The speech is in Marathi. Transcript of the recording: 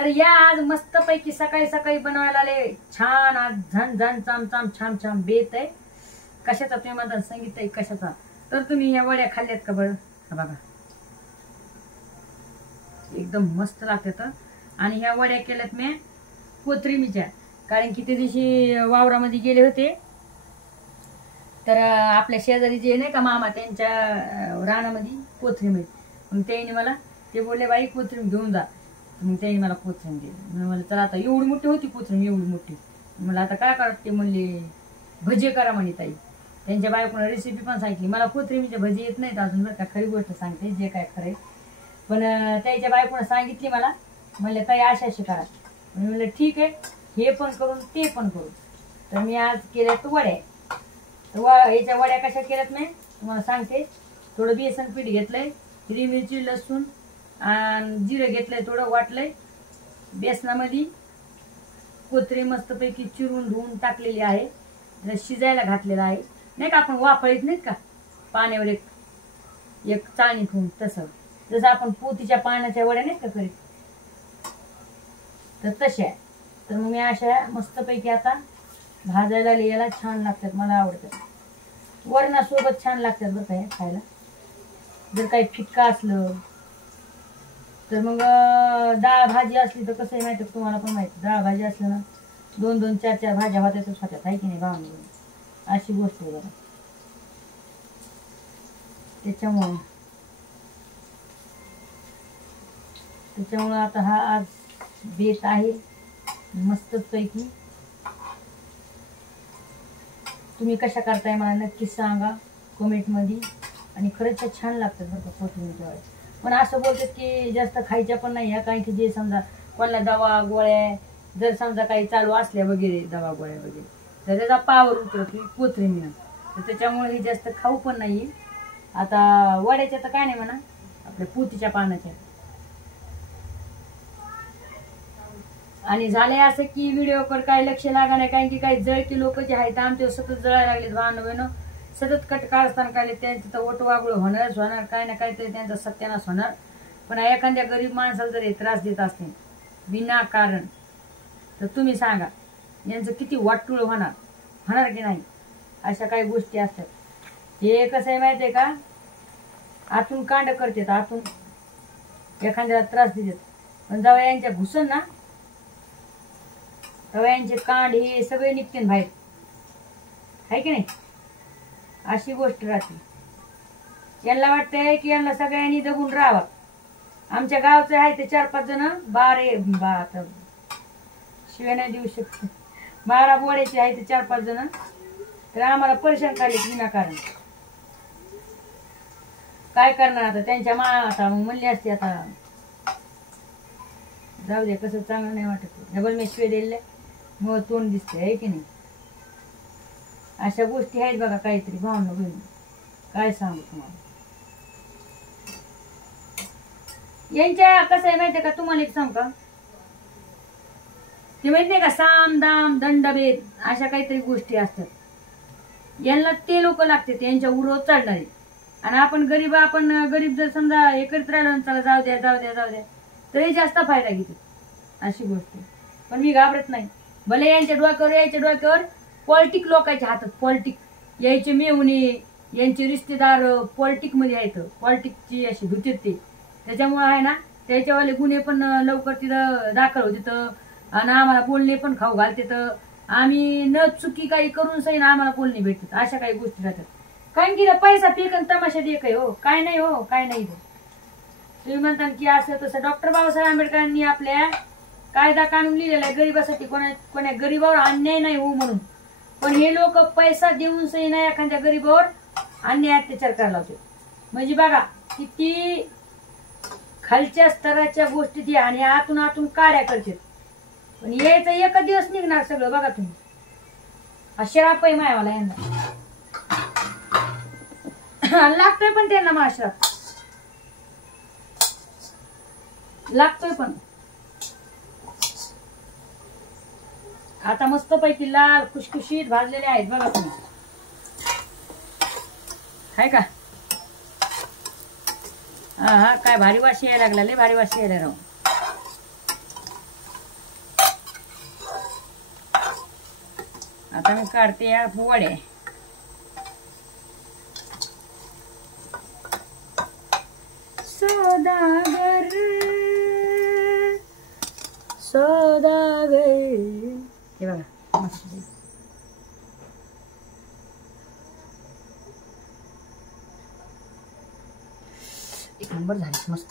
तर या आज मस्त पैकी सकाळी सकाळी बनवायला आले छान आज झन झन चाम चाम छाम छाम बेत आहे. कशाचा तुम्ही मला सांगितलंय कशाचा, तर तुम्ही या वड्या खाल्ल्यात का बरं? हा बघा एकदम मस्त लागतात. आणि ह्या वड्या केल्यात मी कोथिंबीरच्या, कारण की ते दिवशी वावरामध्ये गेले होते तर आपल्या शेजारी जे नाही का मामा त्यांच्या रानामध्ये कोथिंबीर, मग त्यांनी मला ते बोलले बाई कोथिंबीर घेऊन जा. मग त्यांनी मला कोथिंबीर दिली. मला तर आता एवढी मोठी होती कोथिंबीर एवढी मोठी. मला आता काय करत ते म्हणले भजे करा म्हणे ताई. त्यांच्या बायकोनं रेसिपी पण सांगितली. मला कोथिंबीरचे भजी येत नाहीत अजून बरं का, खरी गोष्ट सांगते जे काय खरंय. पण त्याच्या बायकोनं सांगितली मला, म्हणले ताई अशी करा. म्हणलं ठीक आहे, हे पण करून ते पण करू. तर मी आज केल्यात वड्या. याच्या वड्या कशा केल्यात मी तुम्हाला सांगते. थोडं बेसन पीठ घेतलंय, हिरवी मिरची लसूण आणि जिरं घेतलंय, थोडं वाटलंय. बेसनामध्ये कोथिंबीर मस्तपैकी चिरून धुवून टाकलेली आहे, शिजायला घातलेला आहे. नाही का आपण वाफळीत नाहीत का पाण्यावर एक चाळणी ठेवून, तसं जसं आपण पोतीच्या पाण्याच्या वड्या नाहीत का करीत, तर तशा. तर मग मी अशा मस्तपैकी आता भाजायला लिहायला छान लागतात, मला आवडतात. वरणासोबत छान लागतात बरं काय खायला. जर काही फिक्का असलं तर मग डाळ भाजी असली तर कसं आहे माहिती तुम्हाला पण माहिती, डाळ भाजी असलं ना 2-2 4-4 भाज्या होत्याच होत्यात, आहे की नाही भावनी. अशी गोष्ट आहे बघा. त्याच्यामुळं आता हा आज बेत आहे मस्तच पैकी. तुम्ही कशा करताय मला नक्की सांगा कमेंटमध्ये. आणि खरंच छान लागतात बरं का कोथिंबीरच्या वड्या. पण असं बोलतात की जास्त खायच्या पण नाही ह्या, कारण की जे समजा कोणाला दवा गोळ्या जर समजा काही चालू असल्या वगैरे दवा गोळ्या वगैरे, तर त्याचा पावर उतरतो कोथिंबीर. तर त्याच्यामुळे हे जास्त खाऊ पण नाही. आता वड्याच्या तर काय नाही म्हणा, आपल्या पोतीच्या पानाच्या. आणि झाले असं की व्हिडिओवर काही लक्ष लागा नाही, कारण की काही जळकी लोक जे आहेत आमच्या सतत जळायला लागले भावनं, सतत कट काढताना काढले, त्यांचं तर ओट वागळ होणारच होणार, काय ना काहीतरी त्यांचा सत्यानाश होणार. पण एखाद्या गरीब माणसाला जर हे त्रास देत असते विनाकारण, तर तुम्ही सांगा यांचं किती वाटूळ होणार की नाही. अशा काही गोष्टी असतात. हे कसं आहे माहिती आहे का, आतून कांड करतात, आतून एखाद्याला त्रास देतात, पण जेव्हा यांच्या घुसन ना तेव्हा यांचे कांड हे सगळे निघते बाहेर, आहे की नाही. अशी गोष्ट राहते. यांना वाटतंय की यांना सगळ्यांनी जगून राहावं. आमच्या गावचं आहे ते 4-5 जण शिवाय नाही देऊ शकत, 12 बोड्याचे आहे ते 4-5 जण, तर आम्हाला परेशान काढले विनाकारण. काय करणार आता त्यांच्या आता म्हणले असते आता जाऊ दे, कसं चांगलं नाही वाटत. डबल मी शिवे दिले मग तोंड दिसते, आहे की नाही. अशा गोष्टी आहेत बघा काहीतरी भावना बहिणी, काय सांगू तुम्हाला. यांच्या कसं आहे माहितीये का, तुम्हाला एक सांग का, ते माहित नाही का साम दाम दंडभेद अशा काहीतरी गोष्टी असतात. यांना ते लोक लागते यांच्या उरोध चढणारे. आणि आपण गरीब जर समजा हे करीत राहिलो चला जाऊ द्या जाऊ द्या जाऊ द्या, तरी जास्त फायदा घेते. अशी गोष्ट. पण मी घाबरत नाही. भले यांच्या डोक्यावर पॉलिटिक लोकांच्या हातात, पॉलिटिक यायचे मेहुणे यांचे रिश्तेदार पॉलिटिक मध्ये आहेत, पॉलिटिकची अशी भीती ते. त्याच्यामुळे आहे ना त्याच्यावाले गुन्हे पण लवकर तिथं दाखल होते तर, आणि आम्हाला बोलणे पण खाऊ घालते तर, आम्ही न चुकी काही करून सही आम्हाला बोलणे भेटतात. अशा काही गोष्टी राहतात. कारण की पैसा फेकन तमाशा देख आहे हो, काय नाही हो, काय नाही. तुम्ही म्हणता की असं तसं, डॉक्टर बाबासाहेब आंबेडकरांनी आपल्या कायदा कानून लिहिलेला आहे गरीबासाठी, कोणा गरीबावर अन्याय नाही हो म्हणून. पण हे लोक पैसा देऊन सही नाही एखाद्या गरीबावर अन्याय अत्याचार करायला होते. म्हणजे बघा किती खालच्या स्तराच्या गोष्टी ती, आणि आतून काड्या करतात. पण यायचं एक दिवस निघणार सगळं बघा तुम्ही. अश्राप आहे मायावाला यांना लागतोय, पण त्यांना मग अश्राप लागतोय. पण आता मस्त पैकी लाल खुशखुशीत भाजलेले आहेत बघा तुम्ही, हाय का. हा काय भारी वाशी यायला लागला, लय भारी वाशी यायला राहू. आता मी काढते या वड्या. सौदागर सौदागर, हे बघा मस्त. एक नंबर झाली मस्त.